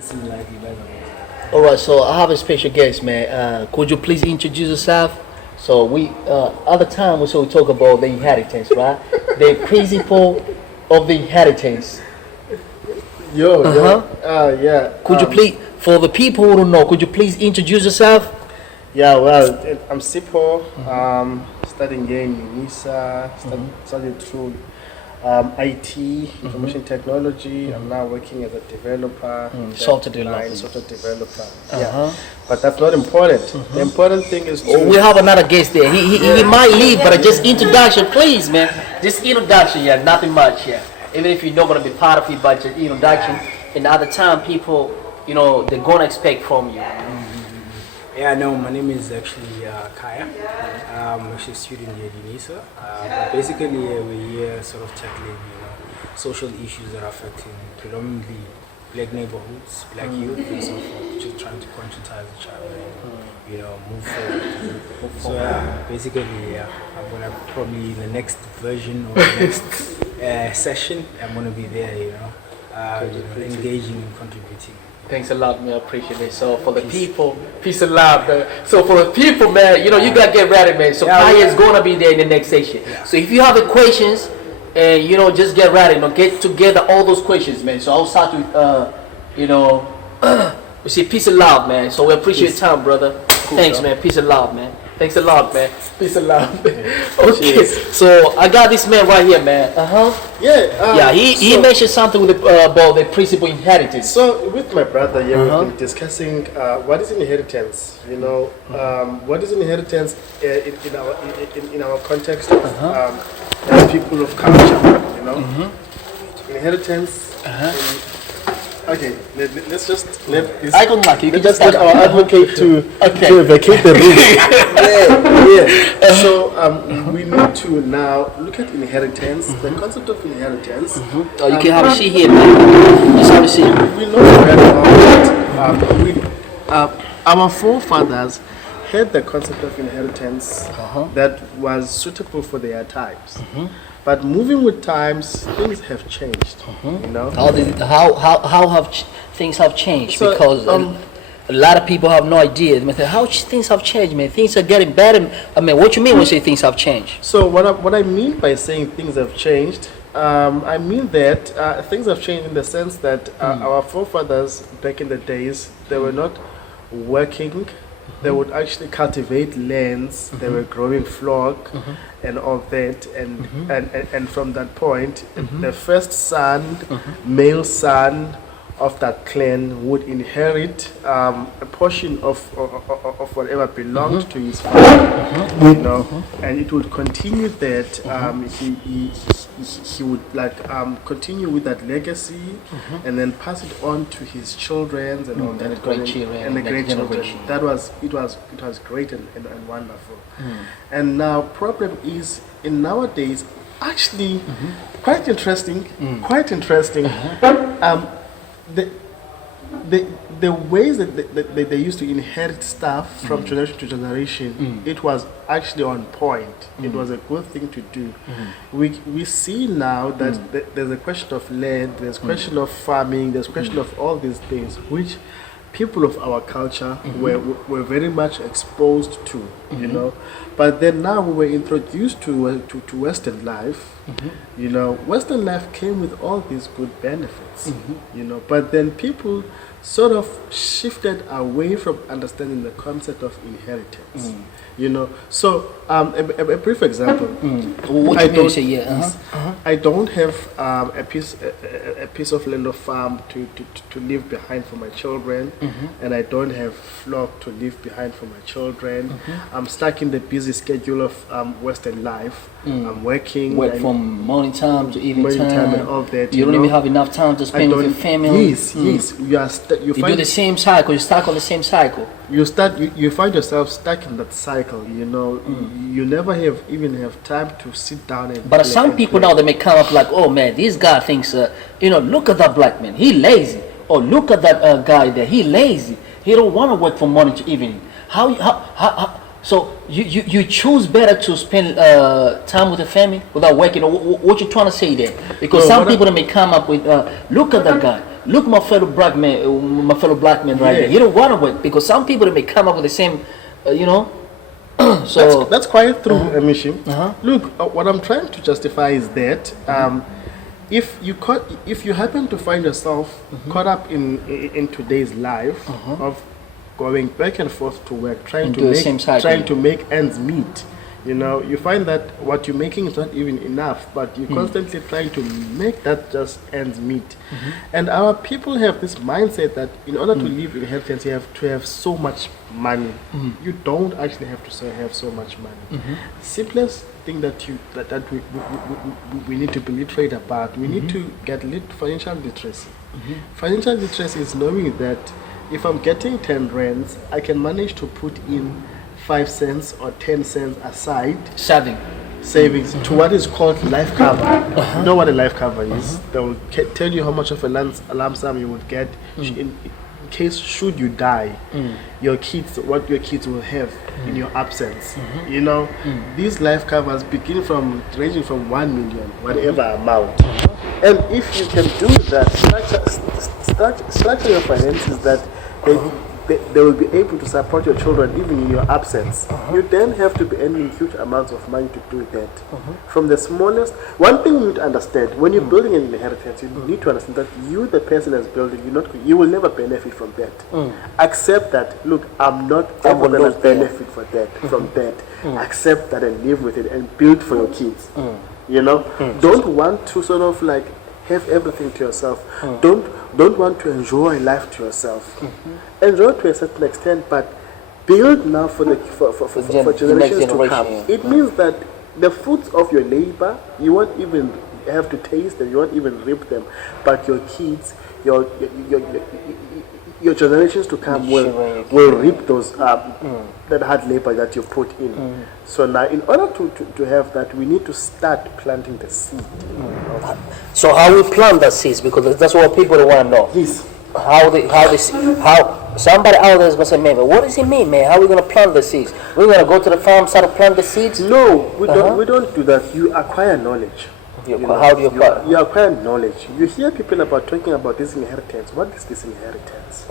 Seem like you better. All right, so I have a special guest, man. Could you please introduce yourself? So we other time we talk about the inheritance, right? The principle of the inheritance. Yeah. Could you please, for the people who don't know, could you please introduce yourself? Yeah, well, I'm Sipho, studying here in UNISA, studied through IT, information technology. I'm now working as a developer, software developer. Yeah, but that's not important. The important thing is to... We have another guest there. He might leave, but just introduction, please, man. Just introduction, yeah, nothing much, yeah. Even if you're not gonna be part of it, but just introduction. And at the time, people, they're gonna expect from you. Yeah, no, my name is actually Khaya. I'm actually a student here at UNISA. Basically, we're here sort of tackling, social issues that are affecting predominantly black neighborhoods, black youth, and so forth. Just trying to conscientize each other and, move forward. So, basically, I'm gonna probably in the next version or the next session, I'm gonna be there, engaging and contributing. Thanks a lot, man. I appreciate it. So for the people, peace and love, man. So for the people, man, you gotta get ready, man. So Khaya is gonna be there in the next session. Yeah. So if you have any questions, and just get ready, get together all those questions, man. So I'll start with, we say peace and love, man. So we appreciate your time, brother. Cool, thanks, man. Peace and love, man. Thanks a lot, man. Peace and love. Okay, so I got this man right here, man. He mentioned something with about the principal inheritance. So with my brother here, we've been discussing what is inheritance. What is inheritance in our context of people of culture. Inheritance. Okay, let's just let this. I don't like it. You can just get get our advocate to vacate the room. So we need to now look at inheritance, the concept of inheritance. Oh, you can have a seat here, man. Just have a seat. We know very well that our forefathers had the concept of inheritance that was suitable for their times. But moving with times, things have changed. How have things have changed? So, because a lot of people have no idea. How things have changed, man. Things are getting better. I mean, what you mean when you say things have changed? So what I mean by saying things have changed, I mean that things have changed in the sense that our forefathers back in the days, they were not working. They would actually cultivate lands. They were growing flock and all that, and from that point, the first son, male son of that clan, would inherit a portion of whatever belonged to his father, and it would continue that. He would continue with that legacy, and then pass it on to his children and all that, and the grandchildren. It was great and wonderful. And now problem is in nowadays actually quite interesting. The ways that they used to inherit stuff from generation to generation, it was actually on point. It was a good thing to do. We see now that there's a question of land, there's a question of farming, there's a question of all these things which people of our culture were very much exposed to, But then now we were introduced to Western life. Western life came with all these good benefits, But then people sort of shifted away from understanding the concept of inheritance. So a brief example. I don't have a piece of land or farm to leave behind for my children, and I don't have flock to leave behind for my children. I'm stuck in the busy schedule of Western life. I'm working. Work from morning time to evening time and all that. You don't even have enough time to spend with your family. Yes. You do the same cycle. You're stuck on the same cycle. You find yourself stuck in that cycle. You never even have time to sit down and. But some people now, they may come up like, oh man, this guy thinks, look at that black man, he lazy. Or look at that guy there, he lazy. He don't want to work from morning to evening. So you choose better to spend time with the family without working. What you trying to say there? Because some people may come up with, look at that guy. look, my fellow black man right Yeah. there. He don't want to work because some people they may come up with the same, you know. So That's quite true, Amishi. Uh-huh. Look, what I'm trying to justify is that if you happen to find yourself caught up in today's life of going back and forth to work, trying And do the same side trying thing. to make ends meet, you find that what you're making is not even enough, but you're constantly trying to make that just ends meet. And our people have this mindset that in order to live inheritance, you have to have so much money. You don't actually have to have so much money. Simplest thing that we need to be literate about, we need to get financial literacy. Financial literacy is knowing that if I'm getting 10 rands, I can manage to put in 5 cents or 10 cents aside savings to what is called life cover. You know what a life cover is? They will tell you how much of a lump sum you would get in case should you die. What your kids will have in your absence. These life covers ranging from 1 million, whatever amount. And if you can do that, structure your finances that they will be able to support your children even in your absence. You then have to be earning huge amounts of money to do that. From the smallest, one thing you need to understand, when you're building an inheritance, you need to understand that you, the person that's building, you will never benefit from that. Accept that, look, I'm not ever going to benefit from that. Accept that and live with it and build for your kids. Don't want to sort of like have everything to yourself. Don't want to enjoy life to yourself. Enjoy to a certain extent, but build now for generations to come. It means that the fruits of your labor, you won't even have to taste them, you won't even reap them, but your kids, your generations to come will reap those that hard labor that you put in. So now, in order to have that, we need to start planting the seed. So how we plant the seeds, because that's what people want to know. Yes. How somebody out there is gonna say, man, what does it mean, man? How are we gonna plant the seeds? We're gonna go to the farm, start to plant the seeds? No, we don't do that. You acquire knowledge. How do you acquire? You acquire knowledge. You hear people talking about this inheritance. What is this inheritance?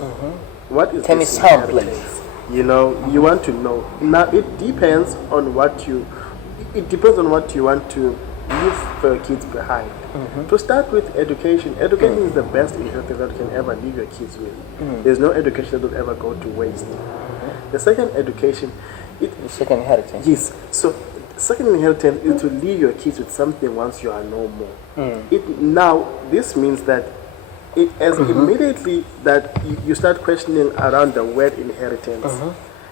What is Tell me this some, inheritance? You want to know. Now it depends on what you want to leave for your kids behind. To start with, education. Education is the best inheritance that you can ever leave your kids with. There's no education that will ever go to waste. The second education, The second inheritance. yes. So second inheritance is to leave your kids with something once you are no more. This means that immediately that you start questioning around the word inheritance.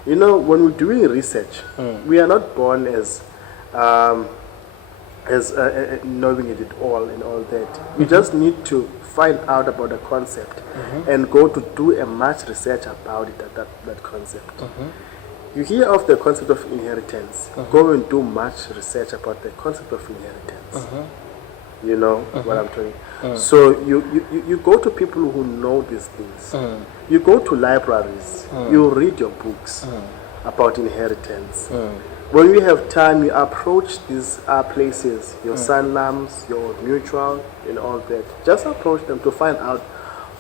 When we're doing research, we are not born as knowing it all and all that. You just need to find out about a concept and go to do a much research about it, that concept. You hear of the concept of inheritance, go and do much research about the concept of inheritance. You know what I'm telling you? So you go to people who know these things. You go to libraries, you read your books about inheritance. When you have time, you approach these places, your Sanlams, your Mutual, and all that. Just approach them to find out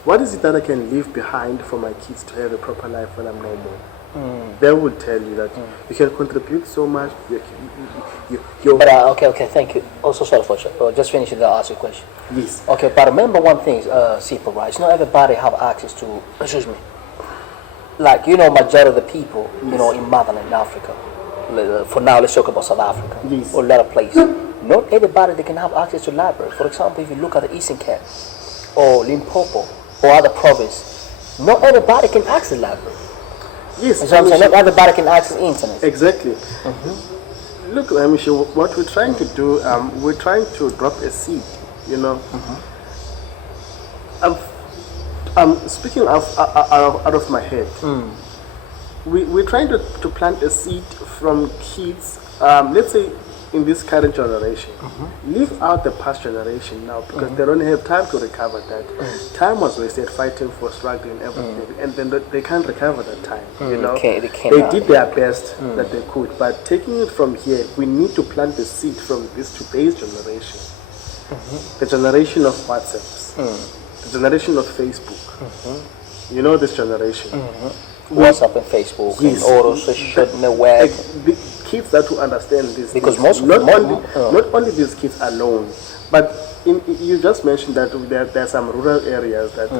what is it that I can leave behind for my kids to have a proper life when I'm no more. They will tell you that you can contribute so much. Okay, thank you. Also, sorry for just finishing the ask you question. Yes. Okay, but remember one thing, Sipho, right? It's not everybody have access to, like, majority of the people, in motherland Africa. For now, let's talk about South Africa. Yes. Or a lot of places. Not everybody they can have access to library. For example, if you look at the Eastern Cape, or Limpopo, or other province, not everybody can access library. Yes. So I'm saying, not everybody can access internet. Exactly. Look, Amishi, what we're trying to do, we're trying to drop a seed, I'm speaking out of my head. We're trying to plant a seed from kids, let's say in this current generation. Leave out the past generation now because they don't have time to recover that. Time was wasted fighting for struggling and everything, and then they can't recover that time. They did their best that they could, but taking it from here, we need to plant the seed from this today's generation, the generation of WhatsApps. the generation of Facebook. You know this generation. WhatsApp and Facebook and Yes. all those social network. The kids that will understand this, Because things, most of not them- only not only these kids alone, but you just mentioned that there are some rural areas that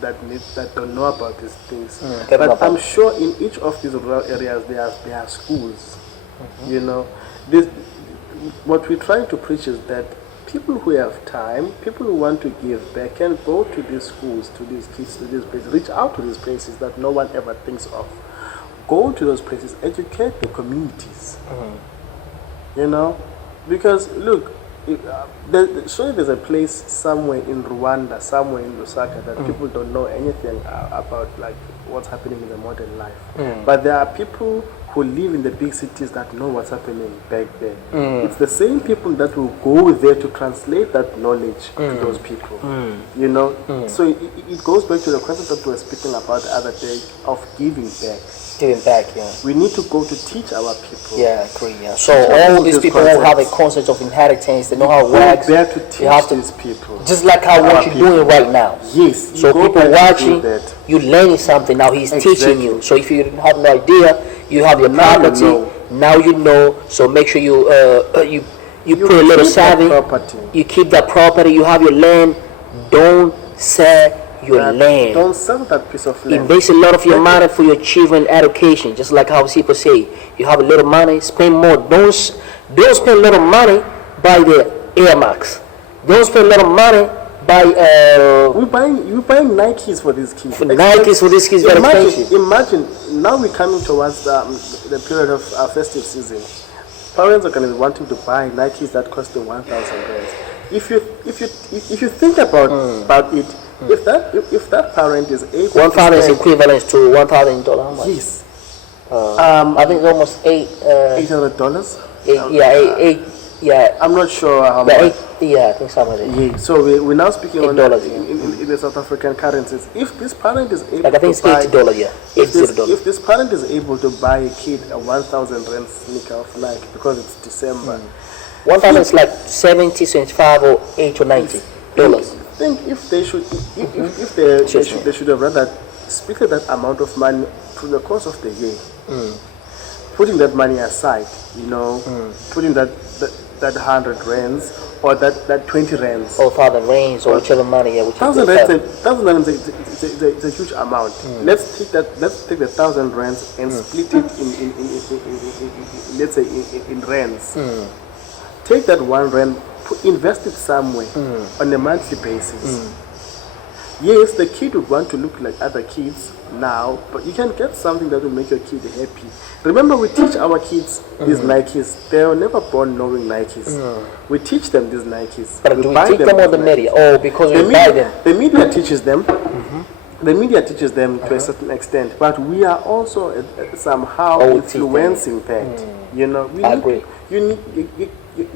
that don't know about these things. But I'm sure in each of these rural areas there are schools. You know, what we're trying to preach is that people who have time, people who want to give back, can go to these schools, to these kids, to these places, reach out to these places that no one ever thinks of. Go to those places, educate the communities. You know, because look, surely there's a place somewhere in Rwanda, somewhere in Lusaka that people don't know anything about, like what's happening in the modern life. But there are people who live in the big cities that know what's happening back there. It's the same people that will go there to translate that knowledge to those people. You know, so it goes back to the concept that we were speaking about the other day of giving back. Giving back, yeah. We need to go to teach our people. Yeah, I agree. Yeah. So all these people who have a concept of inheritance, they know how it works. There to teach you have to, these people. just like how what you're doing right now. Yes. So people watching, you learning something. Now he's teaching you. So if you have no idea, you have your property. Now you know. So make sure you put a little savvy. You keep that property. You have your land. Don't sell your land. Don't sell that piece of land. Invest a lot of your money for your children education. Just like how people say, you have a little money, spend more. Don't spend a little money by the Air Max. Don't spend a little money by we're buying Nikes for these kids. Nikes for these kids. Imagine now we're coming towards the period of our festive season. Parents are going to be wanting to buy Nikes that cost them 1,000 rand. If you think about it. If that parent is able 1,000 is equivalent to $1,000. How much? Yes. I think almost $800. Eight. Yeah. I'm not sure how much. I think some of it. Yeah. So we're now speaking on $8, in the South African currencies. If this parent is able I think it's $80. Yeah. $80. If this parent is able to buy a kid a 1,000 rand sneaker of Nike because it's December, 1,000 is like 70, 75, or 8 or $90. I think if they should, they should have rather split that amount of money through the course of the year, putting that money aside, you know, putting that 100 rands or that 20 rands or 1,000 rands or whichever money. Yeah, 1,000 rands is a huge amount. Let's take the 1,000 rands and split it in let's say in rands. Take that 1 rand. Invest it somewhere on a monthly basis. Yes, the kid would want to look like other kids now, but you can get something that will make your kid happy. Remember, we teach our kids these Nikes. They were never born knowing Nikes. We teach them these Nikes. But do we teach them on the media? Oh, because we buy them. The media teaches them. The media teaches them to a certain extent, but we are also somehow influencing that. You know, I agree.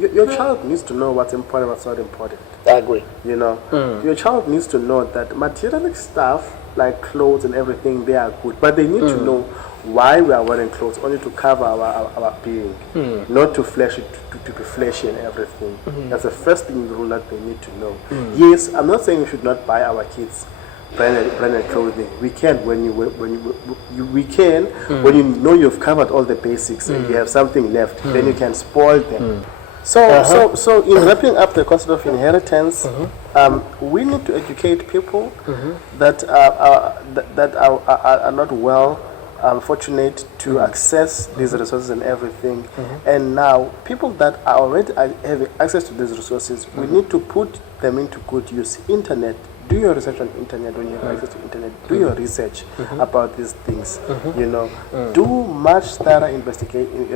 Your child needs to know what's important, what's not important. I agree. You know, your child needs to know that materialistic stuff like clothes and everything, they are good, but they need to know why we are wearing clothes, only to cover our being, not to flash it, to be flashy and everything. That's the first thing rule that they need to know. Yes, I'm not saying we should not buy our kids branded clothing. We can when you know you've covered all the basics and you have something left, then you can spoil them. So in wrapping up the concept of inheritance, we need to educate people that are not well fortunate to access these resources and everything. And now people that are already having access to these resources, we need to put them into good use. Internet. Do your research on internet when you have access to internet. Do your research about these things. You know, do much thorough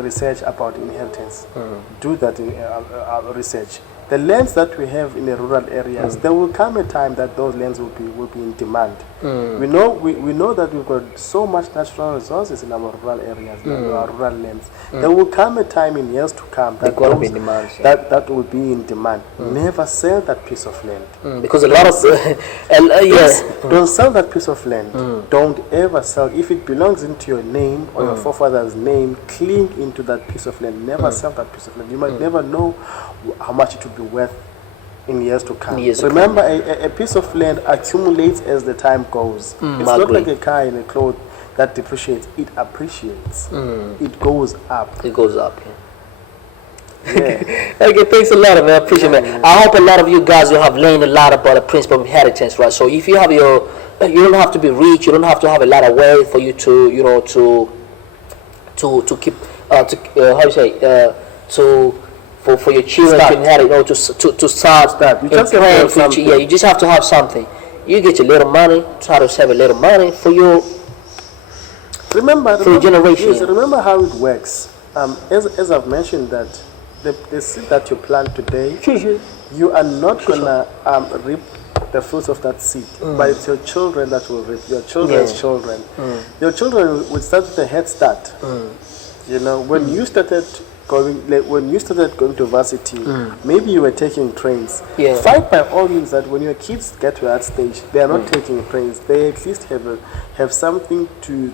research about inheritance. Do that research. The lands that we have in the rural areas, there will come a time that those lands will be in demand. We know that we've got so much natural resources in our rural areas, in our rural lands. There will come a time in years to come that that will be in demand. Never sell that piece of land. Because a lot of yes, don't sell that piece of land. Don't ever sell. If it belongs into your name or your forefather's name, cling into that piece of land. Never sell that piece of land. You might never know how much it would be worth in years to come. Years to Remember, a piece of land accumulates as the time goes. It's I not agree. like a car and a cloth that depreciates. It appreciates. It goes up. It goes up. Yeah. Yeah. Okay, thanks a lot, man. I appreciate it, man. I hope a lot of you guys will have learned a lot about the principle of inheritance, right? So if you have you don't have to be rich, you don't have to have a lot of wealth for you to, to keep, how you say, for your children Start. to inherit, to start. Start. You and just have to plan have for your something. yeah, you just have to have something. You get your little money, try to save a little money for your Remember, For a generation. Yes, remember how it works. As I've mentioned that the seed that you plant today, you are not gonna reap the fruits of that seed, but it's your children that will reap. Your children's children. Your children will start with a head start. You know, when you started going to varsity, maybe you were taking trains. Yeah. Fight by all means that when your kids get to that stage, they are not taking trains. They at least have something to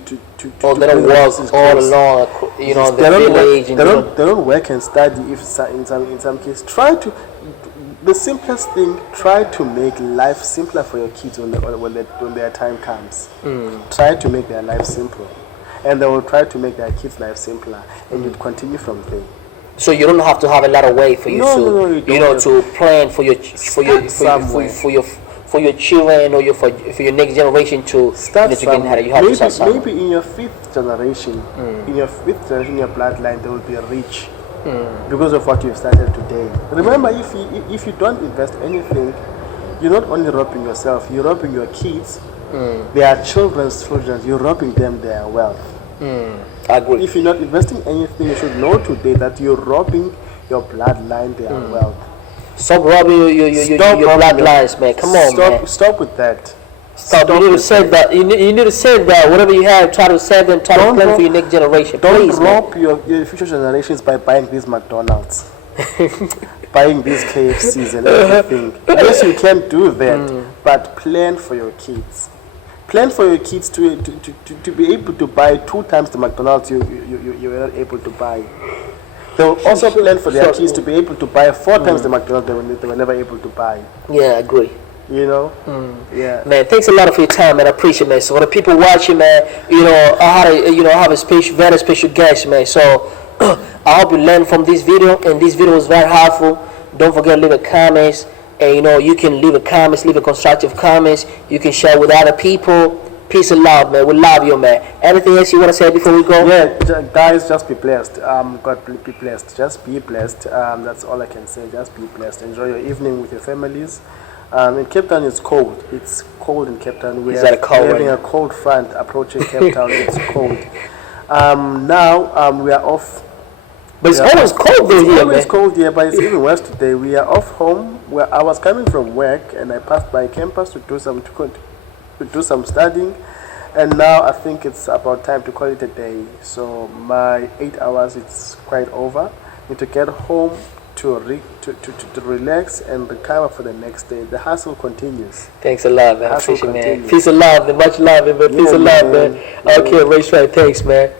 or to they don't bring work horses all close. along, the They don't village. work, they don't work and study. If in some cases, the simplest thing. Try to make life simpler for your kids when their time comes. Try to make their life simple, and they will try to make their kids' life simpler, and you continue from there. So you don't have to have a lot of weight for you to plan for your children or for your next generation to Start to get ahead. You have maybe, to start somewhere. maybe in your fifth generation, in your bloodline, they will be rich because of what you've started today. Remember, if you don't invest anything, you're not only robbing yourself, you're robbing your kids, their children's children, you're robbing them their wealth. I agree. If you're not investing anything, you should know today that you're robbing your bloodline their wealth. Stop robbing your bloodlines, man. Come on, man. Stop with that. Stop. You need to save that. You need to save that. Whatever you have, try to save them. Try to plan for your next generation. Don't Please, rob your future generations by buying these McDonald's, buying these KFCs and everything. Yes, you can do that, but plan for your kids. Plan for your kids to be able to buy 2 times the McDonald's you were not able to buy. They will also plan for their kids to be able to buy 4 times the McDonald's they were never able to buy. Yeah, I agree. You know? Yeah. Man, thanks a lot for your time, man. I appreciate it, man. So for the people watching, man, I have a very special guest, man. So I hope you learned from this video, and this video was very helpful. Don't forget to leave a comments, and you can leave a constructive comments. You can share with other people. Peace and love, man. We love you, man. Anything else you want to say before we go? Yeah, guys, just be blessed. God, be blessed. Just be blessed. That's all I can say. Just be blessed. Enjoy your evening with your families. In Cape Town, it's cold. It's cold in Cape Town. We're having a cold front approaching Cape Town. It's cold. Now we are off. But it's always cold here, man. It's always cold here, but it's even worse today. We are off home. Where I was coming from work, and I passed by campus to do some studying, and now I think it's about time to call it a day. So my 8 hours, it's quite over. Need to get home to relax and recover for the next day. The hustle continues. Thanks a lot, man. I Hustle appreciate it, man. continues. Peace and love, man. Much love, man. Peace and love, man. Okay, race right. Thanks, man.